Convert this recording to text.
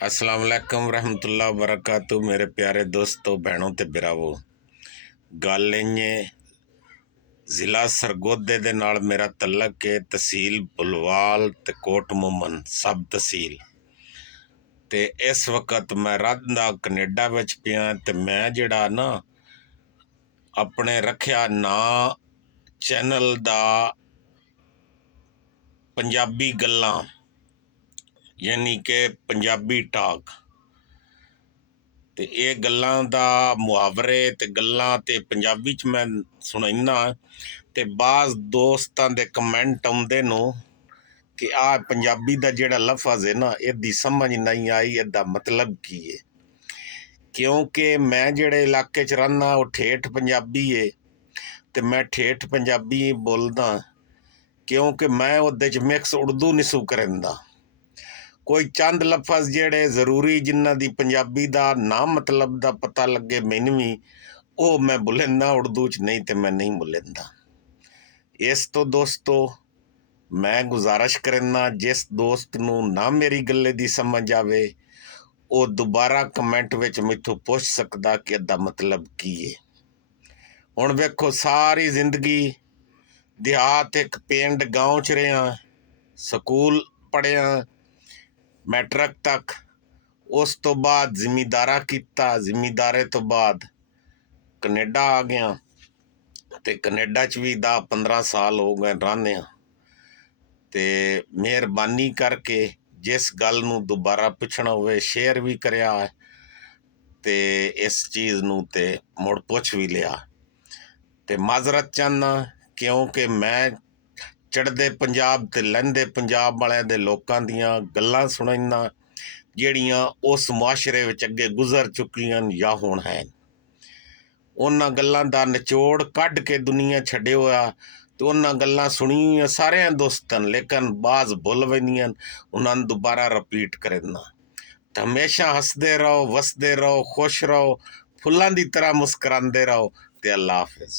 अस्सलाम वालेकुम रहमतुल्लाह वबरकातुहू। मेरे प्यारे दोस्तों, भैनों ते बिरावो, गल इ'यां ज़िला सरगोधे दे नाल मेरा तलक है। तहसील बुलवाल ते कोट मुमन सब तहसील। ते इस वक्त मैं रहा कनेडा विच पिया। ते मैं जिहड़ा ना अपने रखिया नां चैनल दा पंजाबी गल्लां, यानी कि पंजाबी टाक। ते ये गल्लां दा मुहावरे ते गल्लां ते पंजाबी च मैं सुनाइना। ते बाज़ दोस्तां दे कमेंट आउंदे नू कि आ पंजाबी दा जिहड़ा लफज है ना, इहदी समझ नहीं आई, इहदा मतलब की है। क्योंकि मैं जिहड़े इलाके च रहाना वो ठेठ पंजाबी है, ते मैं ठेठ पंजाबी बोलदा क्योंकि मैं ओहदे च मिक्स उर्दू नहीं सू करिंदा। कोई चंद लफज जेड़े जरूरी जिन्ना दी पंजाबी दा ना मतलब दा पता लगे मैनू भी, वो मैं बोलेंदा उर्दू च, नहीं तो मैं नहीं बोलेंदा। इस तो दोस्तों मैं गुजारिश करना, जिस दोस्त नू ना मेरी गल्ले दी समझ आवे वो दोबारा कमेंट विच मैथों पुछ सकदा कि इहदा मतलब की है। हुण वेखो, सारी जिंदगी देहात एक पिंड गांव च रहा, स्कूल पढ़िया मैट्रिक तक। उस तो बाद जिमीदारा किता, जिमीदारे तो बाद कनेडा आ गया। ते कनेडा च भी 10-15 साल हो गए रहने। ते मेहरबानी करके जिस गल नू दोबारा पुछना होवे शेयर भी करिया ते इस चीज़ नू ते मुड़ पुछ भी लिया। ते माजरत चाहना क्योंकि मैं चढ़दे पंजाब ते लहंदे पंजाब वाले दे लोकां दियां गल्लां सुनाइना ਜਿਹੜੀਆਂ उस मुआशरे विच अगे गुजर चुकियां या हुण है। उन्हां गल्लां दा निचोड़ कढ के दुनिया छड्डियो होया ते उन्हां गल्लां सुणियां सारियां दोस्तां, लेकिन बाज भुल वैंदियां, उन्हां नूं दोबारा रिपीट करना। ते हमेशा हसदे रहो, वसदे रहो, खुश रहो, फुल्लां दी तरह मुस्करांदे रहो। ते अल्लाह हाफिज़।